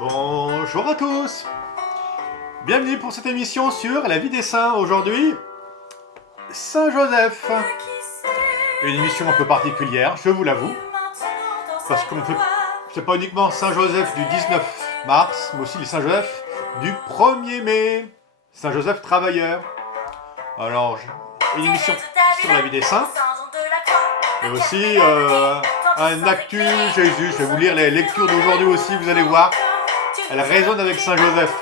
Bonjour à tous. Bienvenue pour cette émission sur la vie des saints. Aujourd'hui, Saint Joseph. Une émission un peu particulière, je vous l'avoue, parce qu'on fait, c'est pas uniquement Saint Joseph du 19 mars, mais aussi les Saint Joseph du 1er mai. Saint Joseph travailleur. Alors, une émission sur la vie des saints, et aussi un actu Jésus. Je vais vous lire les lectures d'aujourd'hui aussi, vous allez voir. Elle résonne avec Saint Joseph.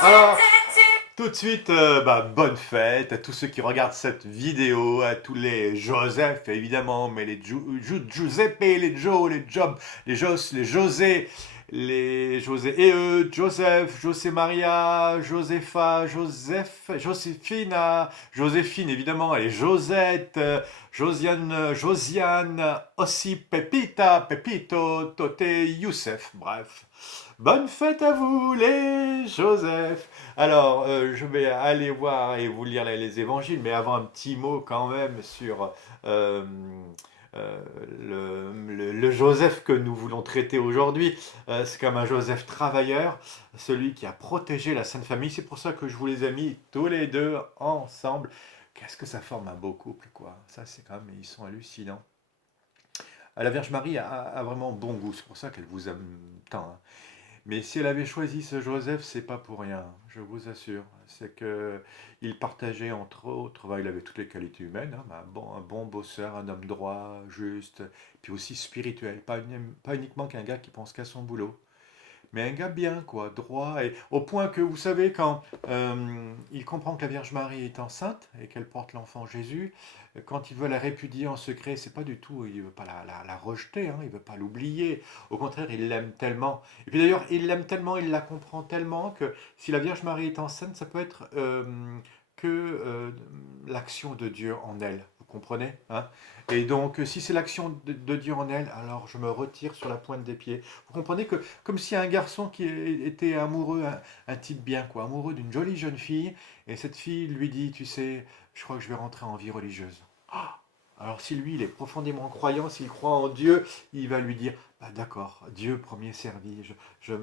Alors, tout de suite, bonne fête à tous ceux qui regardent cette vidéo, à tous les Joseph évidemment, mais les Giuseppe, les Joe, les Job, les Jos, les José, les José et eux, Joseph, José Maria, Josepha, Joseph, Joséphina, Joséphine évidemment, et Josette, Josiane, aussi Pepita, Pepito, Toté, Youssef, bref. Bonne fête à vous les Joseph. Alors, je vais aller voir et vous lire les évangiles, mais avant un petit mot quand même sur euh, le Joseph que nous voulons traiter aujourd'hui. C'est comme un Joseph travailleur, celui qui a protégé la Sainte Famille. C'est pour ça que je vous les ai mis tous les deux ensemble. Qu'est-ce que ça forme un beau couple, quoi. Ça, c'est quand même, ils sont hallucinants. La Vierge Marie a vraiment bon goût, c'est pour ça qu'elle vous aime tant, hein. Mais si elle avait choisi ce Joseph, c'est pas pour rien, je vous assure. C'est que il partageait entre autres, il avait toutes les qualités humaines, hein, un bon bosseur, un homme droit, juste, puis aussi spirituel. Pas uniquement qu'un gars qui pense qu'à son boulot, mais un gars bien, quoi, droit, et au point que, vous savez, quand il comprend que la Vierge Marie est enceinte et qu'elle porte l'enfant Jésus, quand il veut la répudier en secret, c'est pas du tout, il veut pas la rejeter, hein, il veut pas l'oublier, au contraire, il l'aime tellement. Et puis d'ailleurs, il l'aime tellement, il la comprend tellement, que si la Vierge Marie est enceinte, ça peut être que l'action de Dieu en elle, vous comprenez, hein? Et donc, si c'est l'action de Dieu en elle, alors je me retire sur la pointe des pieds. Vous comprenez que comme si un garçon qui était amoureux, un type bien, quoi, amoureux d'une jolie jeune fille, et cette fille lui dit, tu sais, je crois que je vais rentrer en vie religieuse. Ah. Alors si lui, il est profondément croyant, s'il croit en Dieu, il va lui dire, bah, d'accord, Dieu premier servi,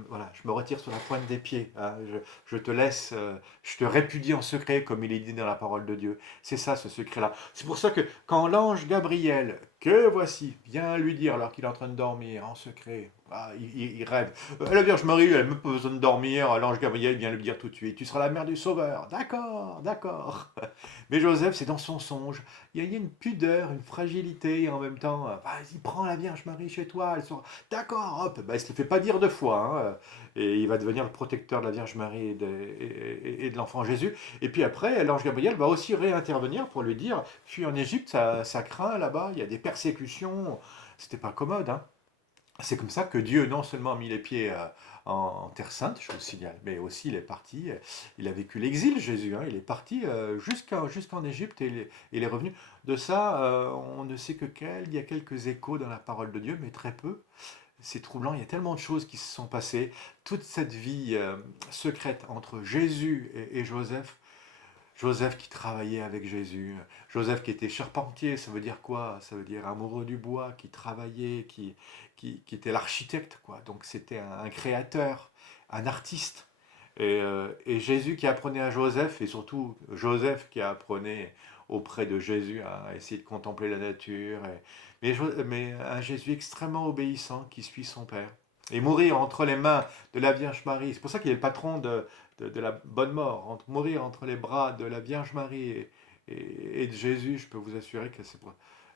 voilà, je me retire sur la pointe des pieds, hein, je te laisse, je te répudie en secret, comme il est dit dans la parole de Dieu. C'est ça, ce secret-là. C'est pour ça que quand l'ange Gabriel, que voici, vient lui dire, alors qu'il est en train de dormir en secret, il rêve. La Vierge Marie, elle n'a même pas besoin de dormir, l'ange Gabriel vient lui dire tout de suite, tu seras la mère du Sauveur. D'accord, d'accord. Mais Joseph, c'est dans son songe. Il y a une pudeur, une fragilité, et en même temps, vas-y, prends la Vierge Marie chez toi, elle sera... D'accord, hop, il ne se le fait pas dire deux fois, hein, et il va devenir le protecteur de la Vierge Marie et de l'enfant Jésus. Et puis après, l'ange Gabriel va aussi réintervenir pour lui dire, fuis en Égypte, ça craint là-bas, il y a des persécutions, c'était pas commode, hein. C'est comme ça que Dieu non seulement a mis les pieds en Terre Sainte, je vous le signale, mais aussi il est parti, il a vécu l'exil Jésus, hein, il est parti jusqu'en Égypte et il est revenu. De ça, on ne sait il y a quelques échos dans la parole de Dieu, mais très peu. C'est troublant, il y a tellement de choses qui se sont passées. Toute cette vie secrète entre Jésus et Joseph, Joseph qui travaillait avec Jésus, Joseph qui était charpentier, ça veut dire quoi? Ça veut dire amoureux du bois, qui travaillait, qui était l'architecte, quoi. Donc c'était un créateur, un artiste. Et Jésus qui apprenait à Joseph, et surtout Joseph qui apprenait auprès de Jésus à essayer de contempler la nature. Mais un Jésus extrêmement obéissant qui suit son Père. Et mourir entre les mains de la Vierge Marie. C'est pour ça qu'il est le patron de la bonne mort. Mourir entre les bras de la Vierge Marie et de Jésus, je peux vous assurer que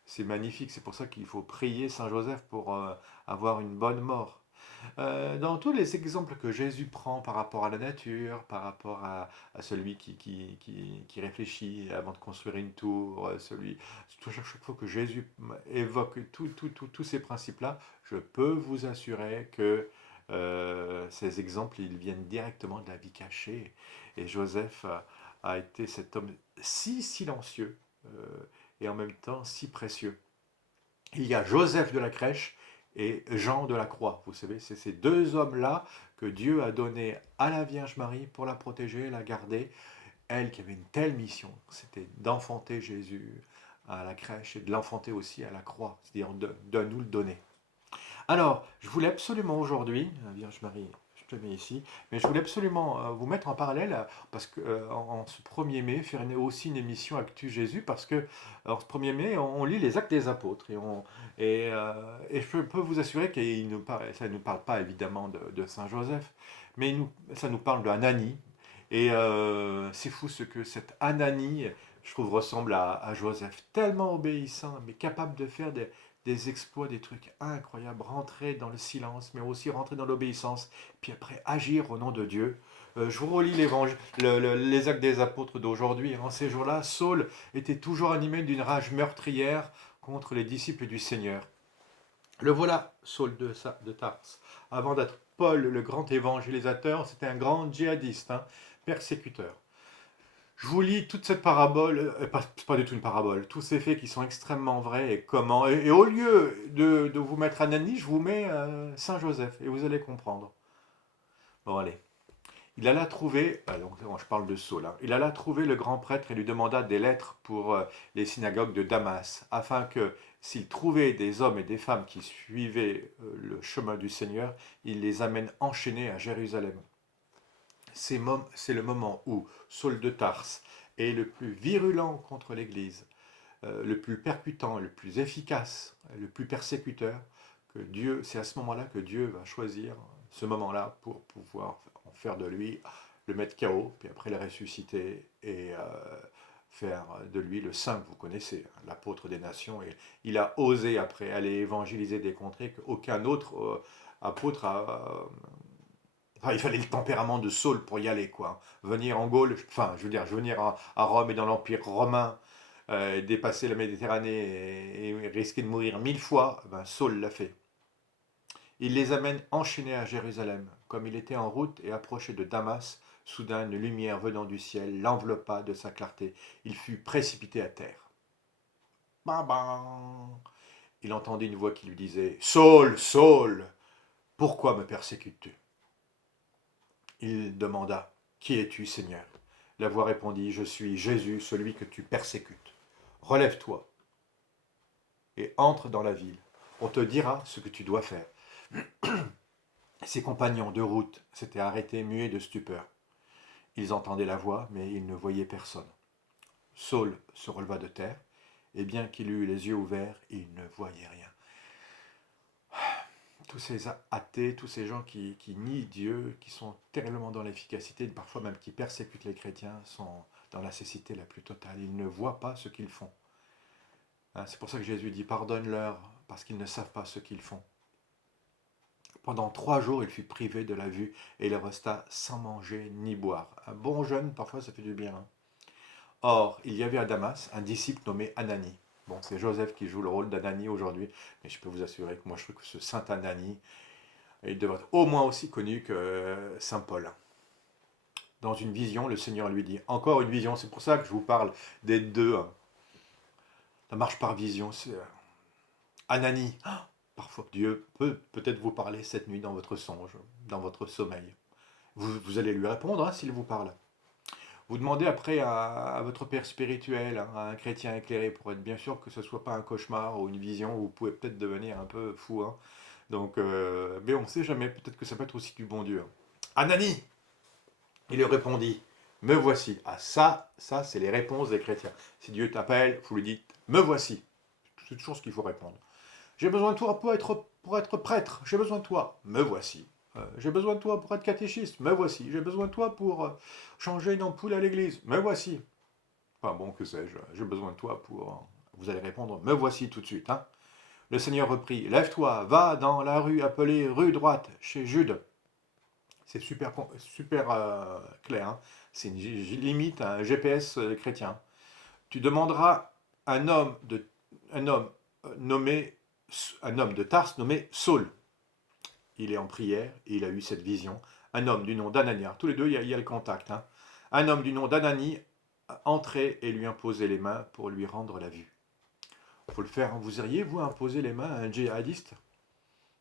c'est magnifique. C'est pour ça qu'il faut prier Saint Joseph pour avoir une bonne mort. Dans tous les exemples que Jésus prend par rapport à la nature, par rapport à celui qui réfléchit avant de construire une tour, chaque fois que Jésus évoque tous ces principes-là, je peux vous assurer que ces exemples, ils viennent directement de la vie cachée. Et Joseph a été cet homme si silencieux et en même temps si précieux. Il y a Joseph de la crèche et Jean de la croix. Vous savez, c'est ces deux hommes-là que Dieu a donné à la Vierge Marie pour la protéger, la garder. Elle qui avait une telle mission, c'était d'enfanter Jésus à la crèche et de l'enfanter aussi à la croix, c'est-à-dire de nous le donner. Alors, je voulais absolument aujourd'hui, la Vierge Marie je te mets ici. Mais je voulais absolument vous mettre en parallèle, parce que en ce 1er mai, faire aussi une émission Actu Jésus, parce que en ce 1er mai, on lit les Actes des Apôtres. Et je peux vous assurer que ça ne nous parle pas évidemment de Saint Joseph, mais ça nous parle d'Ananie. Et c'est fou ce que cette Ananie, je trouve, ressemble à Joseph. Tellement obéissant, mais capable de faire des exploits, des trucs incroyables, rentrer dans le silence, mais aussi rentrer dans l'obéissance, puis après agir au nom de Dieu. Je vous relis les actes des apôtres d'aujourd'hui. En ces jours-là, Saul était toujours animé d'une rage meurtrière contre les disciples du Seigneur. Le voilà, Saul de Tarse. Avant d'être Paul, le grand évangélisateur, c'était un grand djihadiste, hein, persécuteur. Je vous lis toute cette parabole, pas du tout une parabole, tous ces faits qui sont extrêmement vrais et comment. Et au lieu de vous mettre Ananie, je vous mets Saint Joseph et vous allez comprendre. Bon, allez. Il alla trouver, donc je parle de Saul, hein, il alla trouver le grand prêtre et lui demanda des lettres pour les synagogues de Damas, afin que s'il trouvait des hommes et des femmes qui suivaient le chemin du Seigneur, il les amène enchaînés à Jérusalem. C'est le moment où Saul de Tarse est le plus virulent contre l'Église, le plus percutant, le plus efficace, le plus persécuteur, c'est à ce moment-là que Dieu va choisir ce moment-là pour pouvoir en faire de lui, le mettre KO, puis après le ressusciter et faire de lui le saint que vous connaissez, hein, l'apôtre des nations. Et il a osé après aller évangéliser des contrées qu'aucun autre apôtre a, enfin, il fallait le tempérament de Saul pour y aller, quoi. Venir en Gaule, enfin, je veux dire, venir à Rome et dans l'Empire romain, dépasser la Méditerranée et risquer de mourir 1000 fois, ben, Saul l'a fait. Il les amène enchaînés à Jérusalem. Comme il était en route et approchait de Damas, soudain une lumière venant du ciel l'enveloppa de sa clarté. Il fut précipité à terre. Bam, bam. Il entendit une voix qui lui disait « Saul, Saul, pourquoi me persécutes-tu » Il demanda « Qui es-tu, Seigneur ?» La voix répondit « Je suis Jésus, celui que tu persécutes. Relève-toi et entre dans la ville. On te dira ce que tu dois faire. » Ses compagnons de route s'étaient arrêtés muets de stupeur. Ils entendaient la voix, mais ils ne voyaient personne. Saul se releva de terre, et bien qu'il eût les yeux ouverts, il ne voyait rien. Tous ces athées, tous ces gens qui nient Dieu, qui sont terriblement dans l'efficacité, parfois même qui persécutent les chrétiens, sont dans la cécité la plus totale. Ils ne voient pas ce qu'ils font. Hein, c'est pour ça que Jésus dit « Pardonne-leur, parce qu'ils ne savent pas ce qu'ils font ». Pendant 3 jours, il fut privé de la vue et il resta sans manger ni boire. Un bon jeûne, parfois, ça fait du bien. Hein. Or, il y avait à Damas un disciple nommé Ananie. Bon, c'est Joseph qui joue le rôle d'Ananie aujourd'hui, mais je peux vous assurer que moi, je trouve que ce saint Ananie, il devrait être au moins aussi connu que saint Paul. Dans une vision, le Seigneur lui dit, encore une vision, c'est pour ça que je vous parle des deux. Hein. Ça marche par vision. Ananie, parfois Dieu peut peut-être vous parler cette nuit dans votre songe, dans votre sommeil. Vous allez lui répondre hein, s'il vous parle. Vous demandez après à votre père spirituel, hein, à un chrétien éclairé, pour être bien sûr que ce ne soit pas un cauchemar ou une vision où vous pouvez peut-être devenir un peu fou. Hein. Donc, mais on ne sait jamais, peut-être que ça peut être aussi du bon Dieu. Ananie, il lui répondit, me voici. Ah ça c'est les réponses des chrétiens. Si Dieu t'appelle, vous lui dites, me voici. C'est toujours ce qu'il faut répondre. J'ai besoin de toi pour être prêtre. J'ai besoin de toi. Me voici. J'ai besoin de toi pour être catéchiste. Me voici. J'ai besoin de toi pour changer une ampoule à l'église. Me voici. Enfin bon, que sais-je. J'ai besoin de toi pour... Vous allez répondre, me voici tout de suite. Hein. Le Seigneur reprit, lève-toi, va dans la rue appelée rue droite, chez Jude. C'est super, super clair. Hein. C'est une limite, un GPS chrétien. Tu demanderas un homme nommé un homme de Tarse nommé Saul. Il est en prière et il a eu cette vision. Un homme du nom d'Anania. Tous les deux, il y a le contact. Hein. Un homme du nom d'Anani entrait et lui imposait les mains pour lui rendre la vue. Il faut le faire. Hein. Vous iriez, vous, imposer les mains à un djihadiste?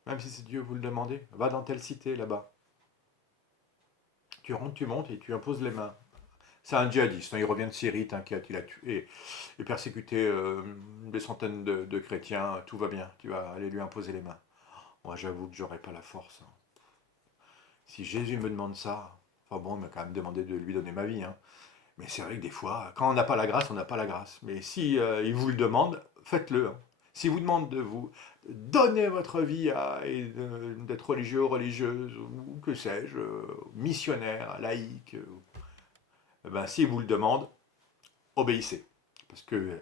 Même si c'est Dieu vous le demandez. Va dans telle cité là-bas. Tu rentres, tu montes et tu imposes les mains. C'est un djihadiste, hein, il revient de Syrie, t'inquiète, il a tué et persécuté des centaines de chrétiens, tout va bien, tu vas aller lui imposer les mains. Moi j'avoue que j'aurais pas la force. Hein. Si Jésus me demande ça, enfin bon, il m'a quand même demandé de lui donner ma vie, hein. Mais c'est vrai que des fois, quand on n'a pas la grâce, on n'a pas la grâce. Mais si il vous le demande, faites-le, hein. S'il vous demande de vous donner votre vie d'être religieux, religieuse, ou que sais-je, missionnaire, laïque, eh ben, s'il vous le demande, obéissez. Parce que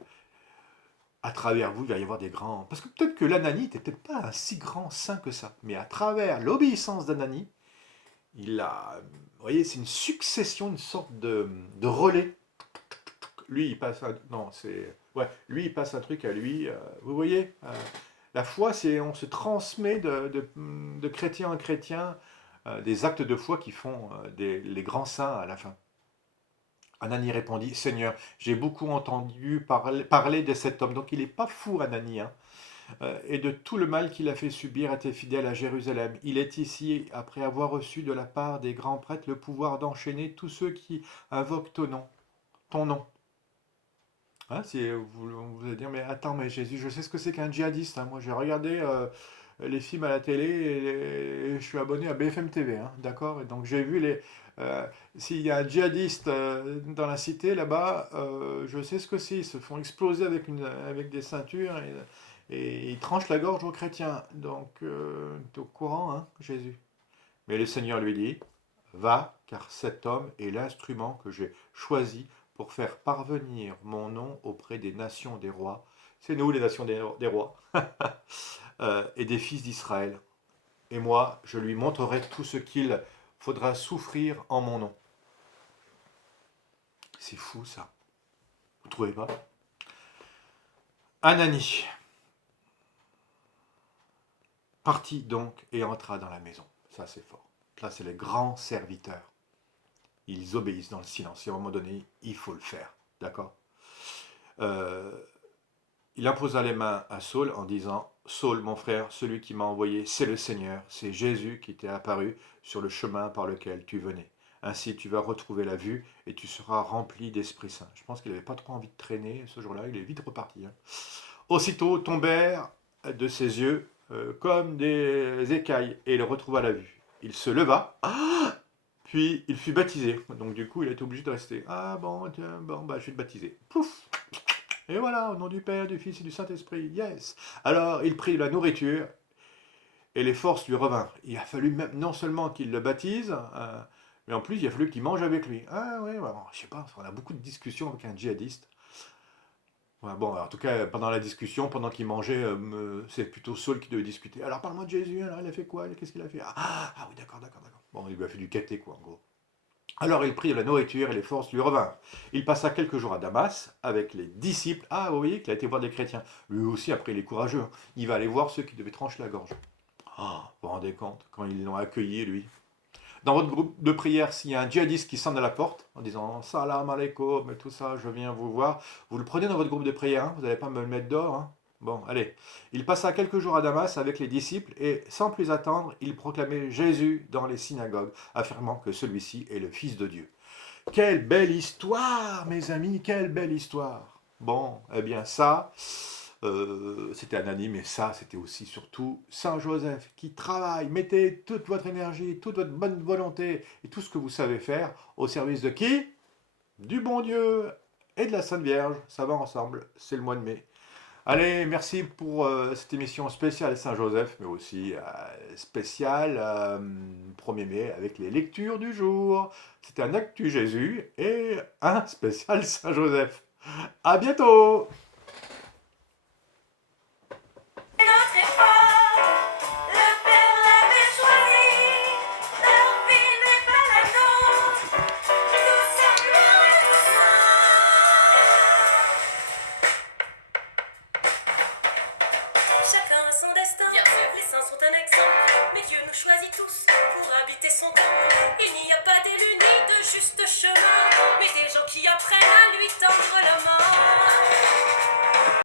à travers vous, il va y avoir des grands... Parce que peut-être que l'Anani n'était peut-être pas un si grand saint que ça. Mais à travers l'obéissance d'Anani, il a... Vous voyez, c'est une succession, une sorte de relais. Lui, il passe un... Non, c'est... Ouais, lui, il passe un truc à lui. Vous voyez, la foi, c'est on se transmet de chrétien en chrétien des actes de foi qui font les grands saints à la fin. Anani répondit, Seigneur, j'ai beaucoup entendu parler de cet homme. Donc il n'est pas fou, Anani, hein, et de tout le mal qu'il a fait subir à tes fidèles à Jérusalem. Il est ici après avoir reçu de la part des grands prêtres le pouvoir d'enchaîner tous ceux qui invoquent ton nom. Ton nom. Hein, vous allez dire, mais attends, mais Jésus, je sais ce que c'est qu'un djihadiste, hein. Moi, j'ai regardé les films à la télé et je suis abonné à BFM TV, hein, d'accord? Et donc, j'ai vu s'il y a un djihadiste dans la cité, là-bas, je sais ce que c'est. Ils se font exploser avec des ceintures et ils tranchent la gorge aux chrétiens. Donc, t'es au courant, hein, Jésus? Mais le Seigneur lui dit, va, car cet homme est l'instrument que j'ai choisi pour faire parvenir mon nom auprès des nations des rois. C'est nous les nations des rois. Et des fils d'Israël. Et moi, je lui montrerai tout ce qu'il faudra souffrir en mon nom. C'est fou ça. Vous trouvez pas? Anani partit donc et entra dans la maison. Ça c'est fort. Là c'est les grands serviteurs. Ils obéissent dans le silence. Et à un moment donné, il faut le faire. D'accord? Il imposa les mains à Saul en disant, Saul, mon frère, celui qui m'a envoyé, c'est le Seigneur, c'est Jésus qui t'est apparu sur le chemin par lequel tu venais. Ainsi, tu vas retrouver la vue et tu seras rempli d'Esprit Saint. Je pense qu'il n'avait pas trop envie de traîner ce jour-là, il est vite reparti, hein. Aussitôt tombèrent de ses yeux comme des écailles et il retrouva la vue. Il se leva, puis il fut baptisé. Donc du coup, il a été obligé de rester. Ah bon, tiens, bon, bah je vais te baptiser. Pouf! Et voilà, au nom du Père, du Fils et du Saint-Esprit, yes. Alors, il prit la nourriture et les forces lui revinrent. Il a fallu même, non seulement qu'il le baptise, mais en plus, il a fallu qu'il mange avec lui. Ah oui, bon, je sais pas, on a beaucoup de discussions avec un djihadiste. Ouais, bon, en tout cas, pendant la discussion, pendant qu'il mangeait, c'est plutôt Saul qui devait discuter. Alors, parle-moi de Jésus, alors, il a fait quoi? Qu'est-ce qu'il a fait? Ah oui, d'accord, d'accord, d'accord. Bon, il lui a fait du caté, quoi, en gros. Alors il prit la nourriture et les forces lui revinrent. Il passa quelques jours à Damas avec les disciples. Ah, vous voyez qu'il a été voir des chrétiens. Lui aussi, après, il est courageux, hein. Il va aller voir ceux qui devaient trancher la gorge. Vous vous rendez compte, quand ils l'ont accueilli, lui. Dans votre groupe de prière, s'il y a un djihadiste qui sonne à la porte en disant Salam alaikum et tout ça, je viens vous voir, vous le prenez dans votre groupe de prière, hein, vous n'allez pas me le mettre dehors, hein. Bon, allez. Il passa quelques jours à Damas avec les disciples et, sans plus attendre, il proclamait Jésus dans les synagogues, affirmant que celui-ci est le Fils de Dieu. Quelle belle histoire, mes amis, quelle belle histoire. Bon, eh bien ça, c'était Anani, mais ça, c'était aussi surtout Saint Joseph qui travaille. Mettez toute votre énergie, toute votre bonne volonté et tout ce que vous savez faire au service de qui? Du bon Dieu et de la Sainte Vierge. Ça va ensemble, c'est le mois de mai. Allez, merci pour cette émission spéciale Saint-Joseph, mais aussi spéciale 1er mai avec les lectures du jour. C'était un Actu Jésus et un spécial Saint-Joseph. À bientôt! Notre effort, le Père l'avait choisi. Leur vie n'est pas la nôtre. Nous sommes loin de tout ça. Chacun a son destin. Les saints sont un exemple. Mais Dieu nous choisit tous pour habiter son camp.